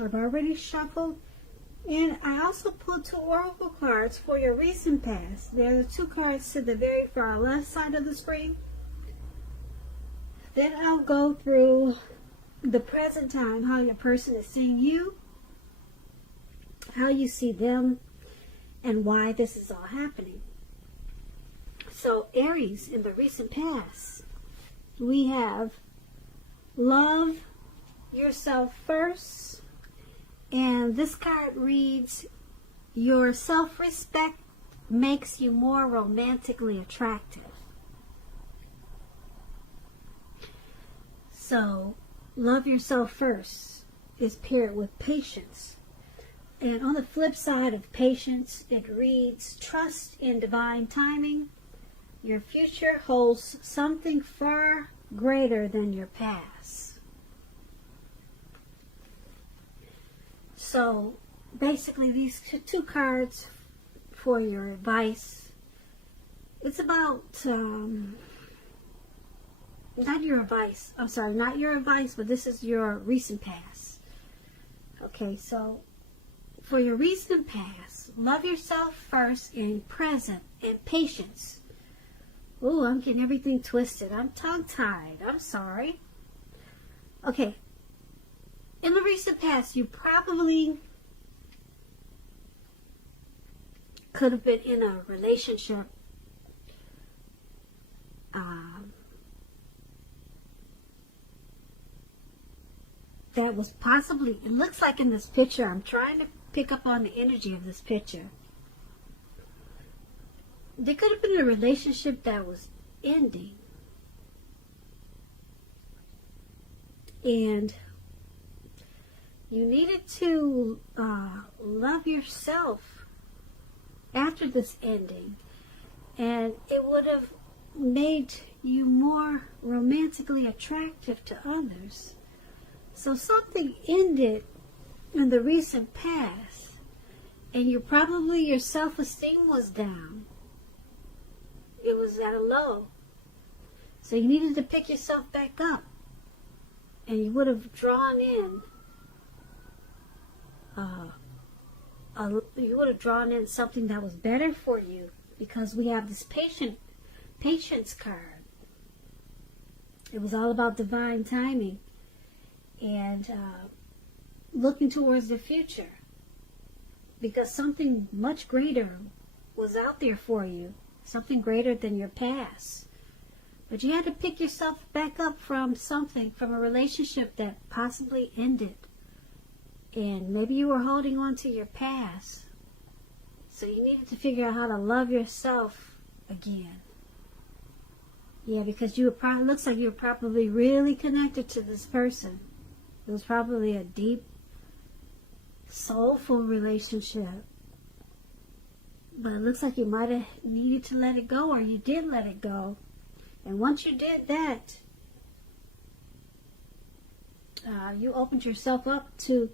I've already shuffled. And I also pulled 2 oracle cards for your recent past. There are 2 cards to the very far left side of the screen. Then I'll go through the present time, how your person is seeing you, how you see them, and why this is all happening. So Aries, in the recent past, we have love yourself first. And this card reads, your self-respect makes you more romantically attractive. So, love yourself first is paired with patience. And on the flip side of patience, it reads, trust in divine timing. Your future holds something far greater than your past. So, basically, these 2 cards for your advice. It's about, not your advice. I'm sorry, not your advice, but this is your recent past. Okay, so, for your recent past, love yourself first in present and patience. Ooh, I'm getting everything twisted. I'm tongue-tied. I'm sorry. Okay. In the recent past, you probably could have been in a relationship that was possibly, it looks like in this picture, I'm trying to pick up on the energy of this picture. There could have been a relationship that was ending. And you needed to love yourself after this ending. And it would have made you more romantically attractive to others. So something ended in the recent past. And your self-esteem was down. It was at a low. So you needed to pick yourself back up. And you would have drawn in something that was better for you, because we have this patience card. It was all about divine timing and looking towards the future, because something much greater was out there for you, something greater than your past. But you had to pick yourself back up from a relationship that possibly ended. And maybe you were holding on to your past. So you needed to figure out how to love yourself again. Yeah, because it looks like you were probably really connected to this person. It was probably a deep, soulful relationship. But it looks like you might have needed to let it go, or you did let it go. And once you did that, you opened yourself up to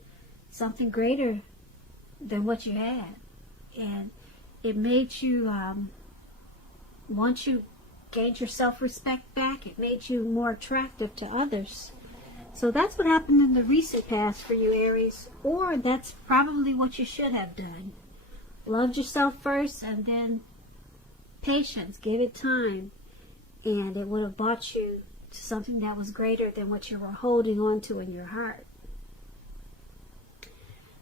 something greater than what you had. And it made you, once you gained your self-respect back, it made you more attractive to others. So that's what happened in the recent past for you, Aries. Or that's probably what you should have done. Loved yourself first, and then patience, gave it time. And it would have brought you to something that was greater than what you were holding on to in your heart.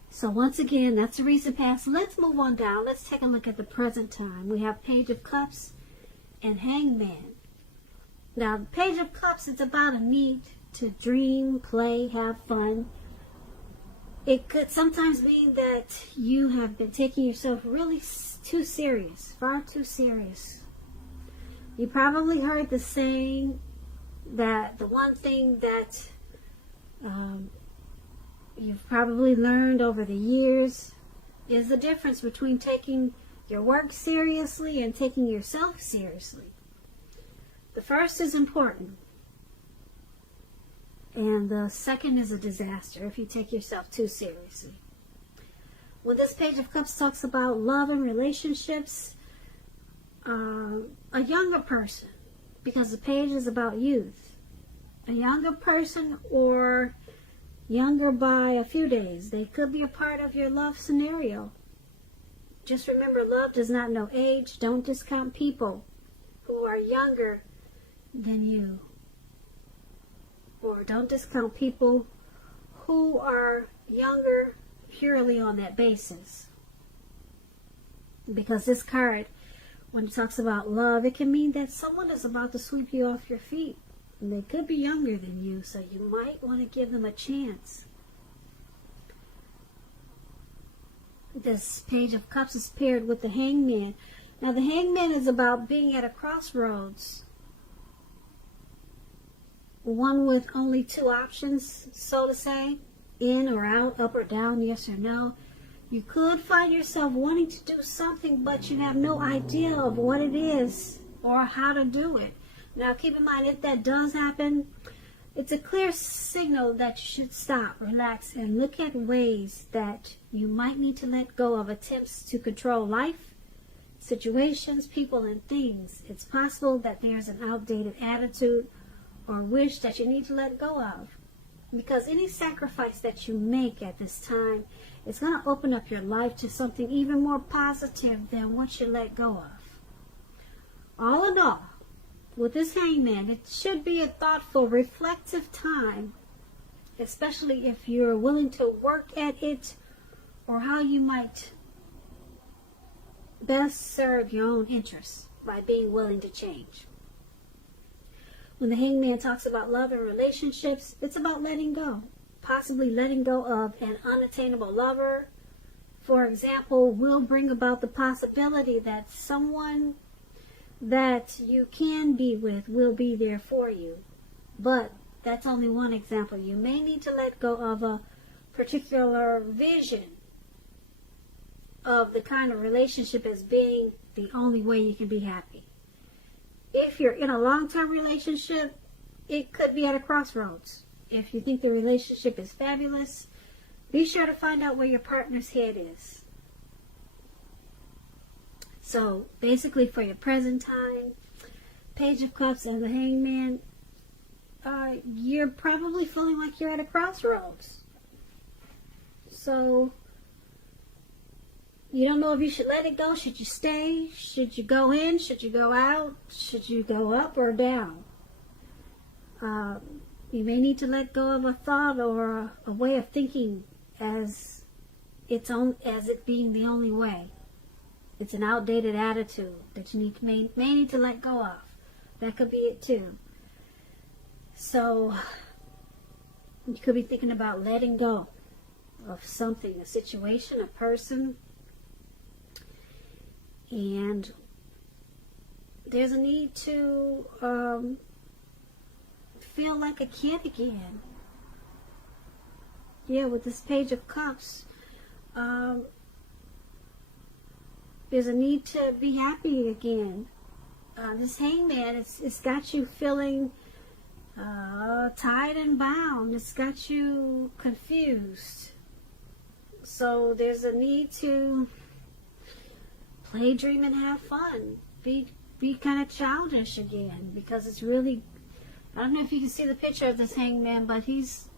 So once again, that's the recent past. Let's move on down. Let's take a look at the present time. We have Page of Cups and Hangman. Now, the Page of Cups is about a need to dream, play, have fun. It could sometimes mean that you have been taking yourself really too serious, far too serious. You probably heard the saying that the one thing that you've probably learned over the years is the difference between taking your work seriously and taking yourself seriously. The first is important, and the second is a disaster if you take yourself too seriously. When this Page of Cups talks about love and relationships, a younger person, because the page is about youth, a younger person, or younger by a few days. They could be a part of your love scenario. Just remember, love does not know age. Don't discount people who are younger than you. Or don't discount people who are younger purely on that basis. Because this card, when it talks about love, it can mean that someone is about to sweep you off your feet. And they could be younger than you, so you might want to give them a chance. This Page of Cups is paired with the Hangman. Now the Hangman is about being at a crossroads. One with only two options, so to say. In or out, up or down, yes or no. You could find yourself wanting to do something, but you have no idea of what it is or how to do it. Now keep in mind, if that does happen, it's a clear signal that you should stop, relax, and look at ways that you might need to let go of attempts to control life, situations, people, and things. It's possible that there's an outdated attitude or wish that you need to let go of. Because any sacrifice that you make at this time is going to open up your life to something even more positive than what you let go of. All in all, with this Hangman, it should be a thoughtful, reflective time, especially if you're willing to work at it or how you might best serve your own interests by being willing to change. When the Hangman talks about love and relationships, it's about letting go. Possibly letting go of an unattainable lover, for example, will bring about the possibility that someone that you can be with will be there for you. But that's only one example. You may need to let go of a particular vision of the kind of relationship as being the only way you can be happy. If you're in a long-term relationship, it could be at a crossroads. If you think the relationship is fabulous, be sure to find out where your partner's head is. So, basically for your present time, Page of Cups and the Hangman, you're probably feeling like you're at a crossroads. So, you don't know if you should let it go. Should you stay? Should you go in? Should you go out? Should you go up or down? You may need to let go of a thought or a way of thinking as it being the only way. It's an outdated attitude that you may need to let go of. That could be it too. So you could be thinking about letting go of something, a situation, a person. And there's a need to feel like a kid again. Yeah, with this Page of Cups, there's a need to be happy again. This Hangman, it's got you feeling tied and bound. It's got you confused. So there's a need to play, dream, and have fun. Be kind of childish again, because it's really, I don't know if you can see the picture of this Hangman, but he's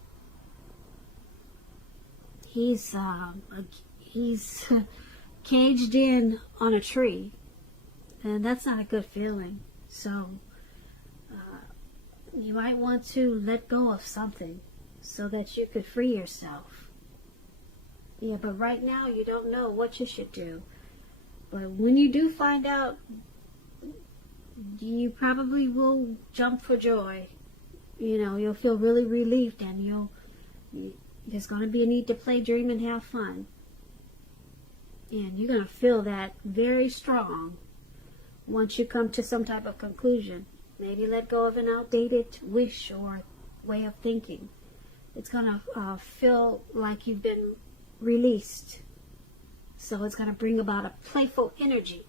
caged in on a tree, and that's not a good feeling. So you might want to let go of something so that you could free yourself. Yeah, but right now you don't know what you should do. But when you do find out, you probably will jump for joy. You know, you'll feel really relieved, and there's going to be a need to play, dream, and have fun. And you're going to feel that very strong once you come to some type of conclusion. Maybe let go of an outdated wish or way of thinking. It's going to feel like you've been released. So it's going to bring about a playful energy.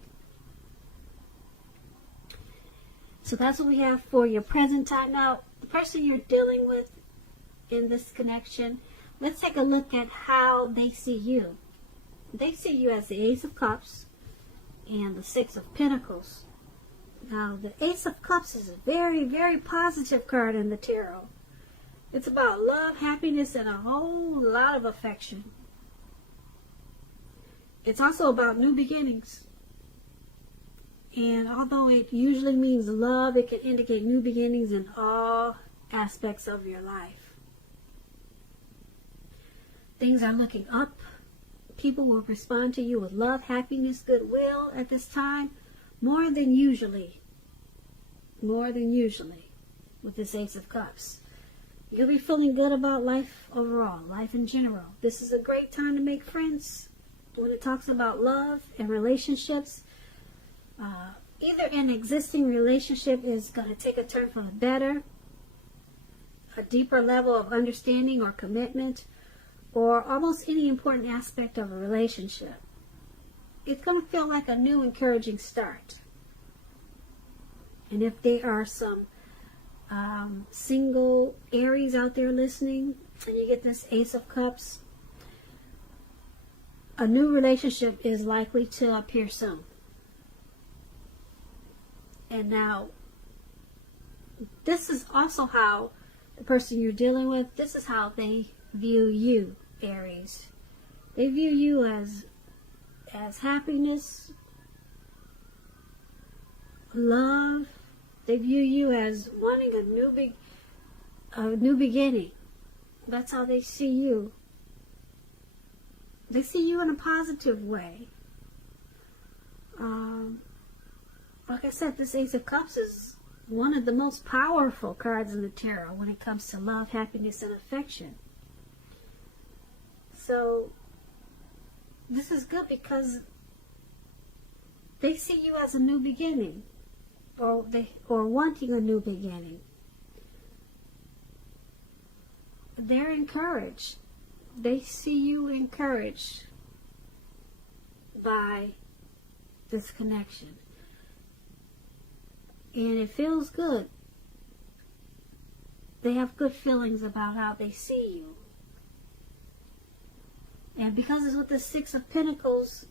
So that's what we have for your present time. Now, the person you're dealing with in this connection, let's take a look at how they see you. They see you as the Ace of Cups and the Six of Pentacles. Now, the Ace of Cups is a very, very positive card in the tarot. It's about love, happiness, and a whole lot of affection. It's also about new beginnings. And although it usually means love, it can indicate new beginnings in all aspects of your life. Things are looking up. People will respond to you with love, happiness, goodwill at this time, more than usually. More than usually with this Ace of Cups. You'll be feeling good about life overall, life in general. This is a great time to make friends. When it talks about love and relationships, either an existing relationship is going to take a turn for the better, a deeper level of understanding or commitment, or almost any important aspect of a relationship. It's going to feel like a new encouraging start. And if there are some single Aries out there listening, and you get this Ace of Cups, a new relationship is likely to appear soon. And now, this is also how the person you're dealing with, this is how they view you, Aries. They view you as happiness, love. They view you as wanting a new beginning. That's how they see you. They see you in a positive way. Like I said, this Ace of Cups is one of the most powerful cards in the tarot when it comes to love, happiness, and affection. So, this is good because they see you as a new beginning, or wanting a new beginning. They're encouraged. They see you encouraged by this connection. And it feels good. They have good feelings about how they see you. And because it's with the Six of Pentacles,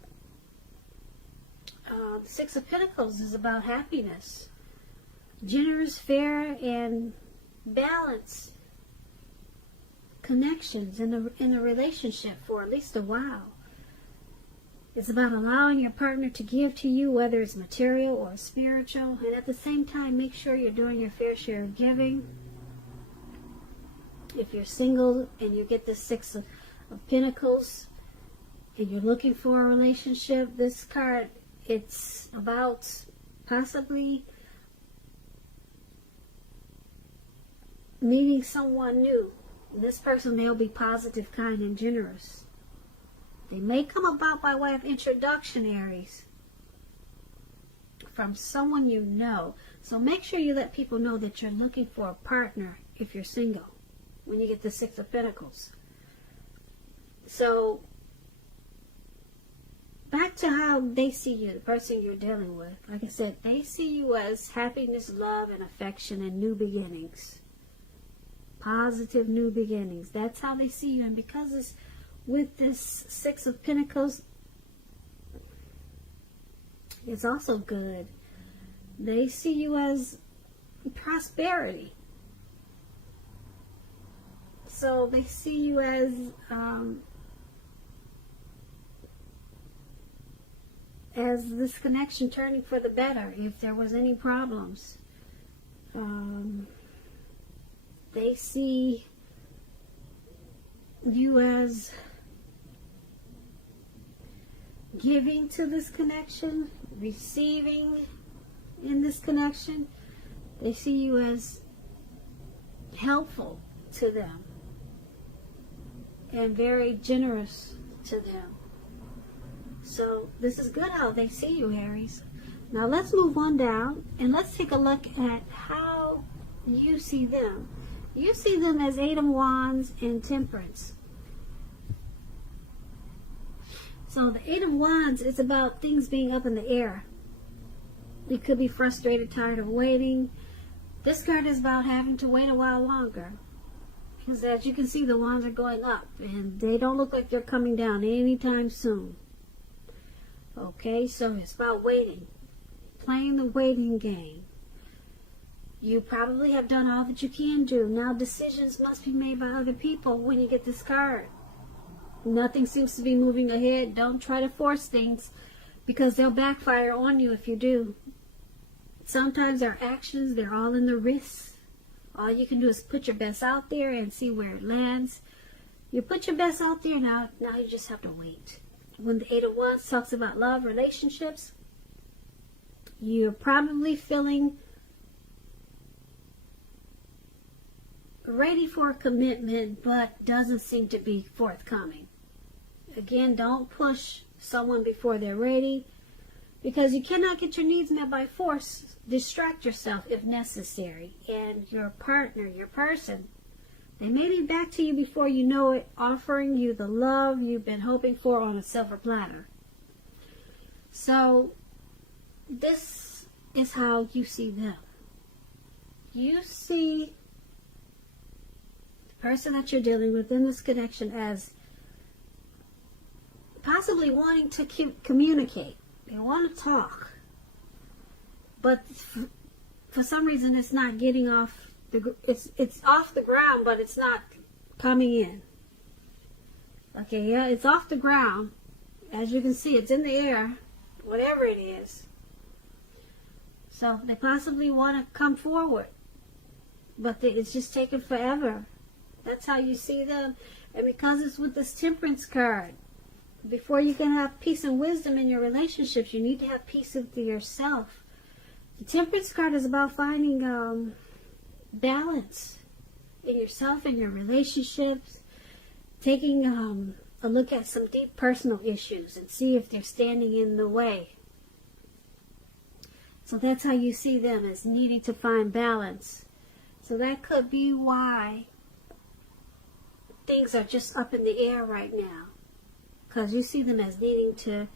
the Six of Pentacles is about happiness. Generous, fair, and balanced connections in the relationship for at least a while. It's about allowing your partner to give to you, whether it's material or spiritual, and at the same time make sure you're doing your fair share of giving. If you're single and you get the Six of Pentacles and you're looking for a relationship, this card, it's about possibly meeting someone new. This person, they'll be positive, kind, and generous. They may come about by way of introduction, Aries, from someone you know. So make sure you let people know that you're looking for a partner if you're single when you get the Six of Pentacles. So, back to how they see you, the person you're dealing with. Like I said, they see you as happiness, love, and affection, and new beginnings. Positive new beginnings. That's how they see you. And because it's with this Six of Pentacles, it's also good. They see you as prosperity. So they see you as this connection turning for the better if there was any problems. They see you as giving to this connection, receiving in this connection. They see you as helpful to them and very generous to them. So this is good how they see you, Aries. Now let's move on down and let's take a look at how you see them. You see them as Eight of Wands and Temperance. So the Eight of Wands is about things being up in the air. You could be frustrated, tired of waiting. This card is about having to wait a while longer. Because as you can see, the wands are going up. And they don't look like they're coming down anytime soon. Okay, so it's about waiting. Playing the waiting game. You probably have done all that you can do. Now decisions must be made by other people when you get this card. Nothing seems to be moving ahead. Don't try to force things, because they'll backfire on you if you do. Sometimes our actions, they're all in the wrists. All you can do is put your best out there and see where it lands. You put your best out there, now you just have to wait. When the Eight of Wands talks about love, relationships, you're probably feeling ready for a commitment, but doesn't seem to be forthcoming. Again, don't push someone before they're ready, because you cannot get your needs met by force. Distract yourself if necessary. And your partner, your person, they may be back to you before you know it, offering you the love you've been hoping for on a silver platter. So, this is how you see them. You see the person that you're dealing with in this connection as possibly wanting to communicate. They want to talk, but for some reason it's not getting off it's off the ground, but it's not coming in. Okay, yeah, it's off the ground. As you can see, it's in the air, whatever it is. So they possibly want to come forward, but it's just taking forever. That's how you see them. And because it's with this Temperance card, before you can have peace and wisdom in your relationships, you need to have peace with yourself. The Temperance card is about finding balance in yourself and your relationships, taking a look at some deep personal issues and see if they're standing in the way. So that's how you see them, as needing to find balance. So that could be why things are just up in the air right now, because you see them as needing to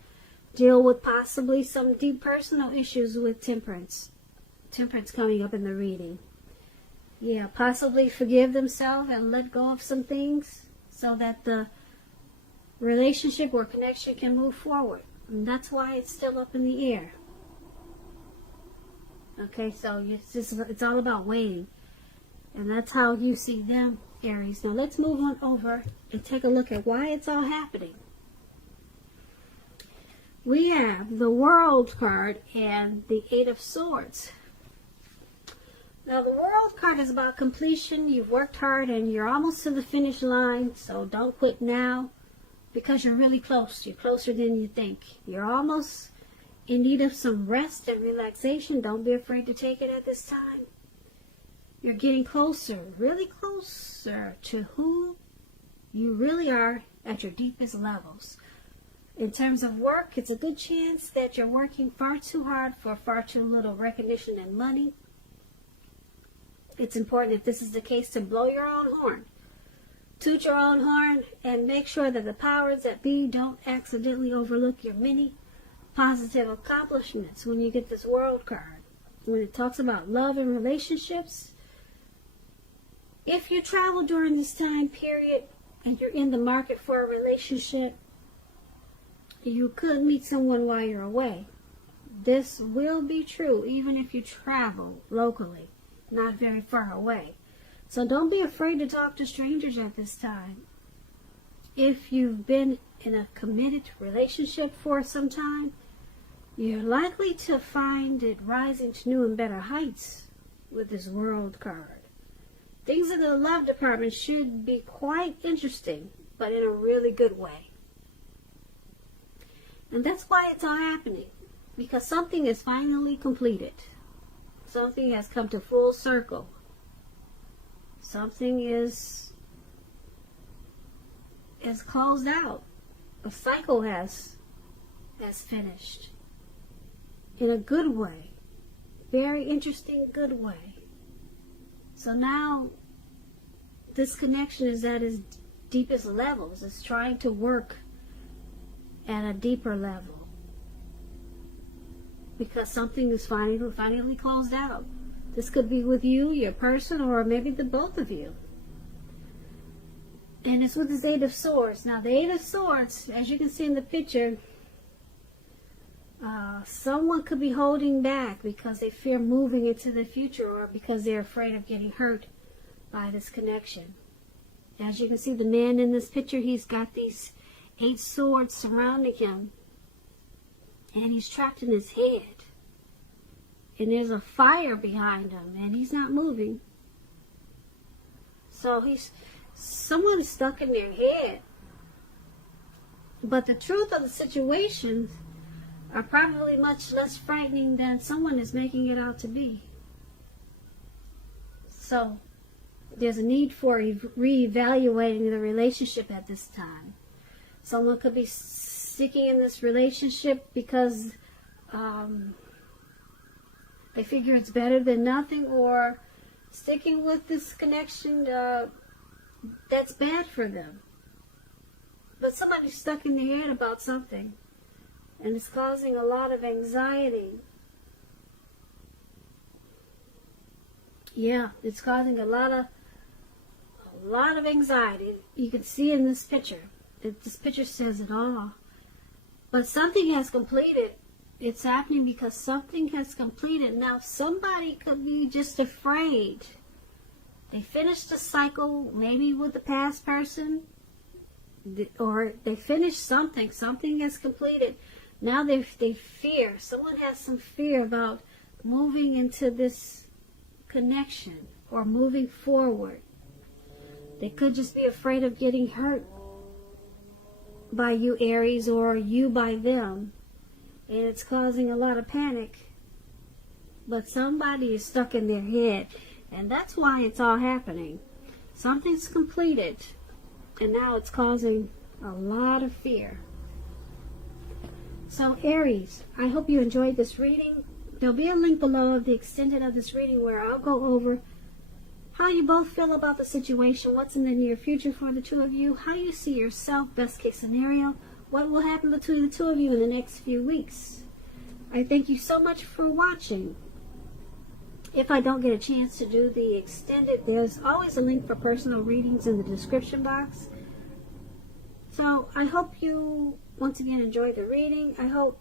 deal with possibly some deep personal issues with Temperance. Temperance coming up in the reading. Yeah, possibly forgive themselves and let go of some things so that the relationship or connection can move forward. And that's why it's still up in the air. Okay, so it's all about waiting. And that's how you see them, Aries. Now let's move on over and take a look at why it's all happening. We have the World card and the Eight of Swords. Now the World card is about completion. You've worked hard and you're almost to the finish line, so don't quit now, because you're really close. You're closer than you think. You're almost in need of some rest and relaxation. Don't be afraid to take it at this time. You're getting closer, really closer to who you really are at your deepest levels. In terms of work, it's a good chance that you're working far too hard for far too little recognition and money. It's important, if this is the case, to blow your own horn. Toot your own horn and make sure that the powers that be don't accidentally overlook your many positive accomplishments when you get this World card. When it talks about love and relationships, if you travel during this time period and you're in the market for a relationship, you could meet someone while you're away. This will be true even if you travel locally, not very far away. So don't be afraid to talk to strangers at this time. If you've been in a committed relationship for some time, you're likely to find it rising to new and better heights with this World card. Things in the love department should be quite interesting, but in a really good way. And that's why it's all happening, because something is finally completed. Something has come to full circle. Something is closed out. A cycle has finished. In a good way. Very interesting, good way. So now, this connection is at its deepest levels. It's trying to work at a deeper level, because something is finally closed out. This could be with you, your person, or maybe the both of you. And it's with this Eight of Swords. Now the Eight of Swords, as you can see in the picture, Someone could be holding back because they fear moving into the future, or because they're afraid of getting hurt by this connection. As you can see, the man in this picture, he's got these 8 swords surrounding him, and he's trapped in his head. And there's a fire behind him, and he's not moving. So someone is stuck in their head. But the truth of the situation are probably much less frightening than someone is making it out to be. So there's a need for reevaluating the relationship at this time. Someone could be sticking in this relationship because they figure it's better than nothing, or sticking with this connection that's bad for them. But somebody's stuck in their head about something, and it's causing a lot of anxiety. Yeah, it's causing a lot of anxiety. You can see in this picture. This picture says it all. But something has completed. It's happening because something has completed. Now, somebody could be just afraid. They finished a cycle, maybe with the past person, or they finished something. Something has completed. Now they fear. Someone has some fear about moving into this connection or moving forward. They could just be afraid of getting hurt by you, Aries, or you by them. And it's causing a lot of panic. But somebody is stuck in their head. And that's why it's all happening. Something's completed. And now it's causing a lot of fear. So Aries, I hope you enjoyed this reading. There'll be a link below of the extended of this reading where I'll go over how you both feel about the situation, what's in the near future for the two of you, how you see yourself, best case scenario, what will happen between the two of you in the next few weeks. I thank you so much for watching. If I don't get a chance to do the extended, there's always a link for personal readings in the description box. So I hope you once again enjoyed the reading. I hope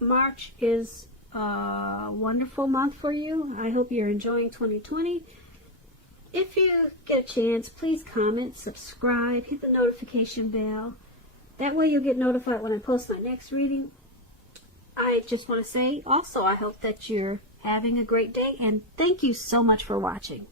March is a wonderful month for you. I hope you're enjoying 2020. If you get a chance, please comment, subscribe, hit the notification bell. That way you'll get notified when I post my next reading. I just want to say also, I hope that you're having a great day, and thank you so much for watching.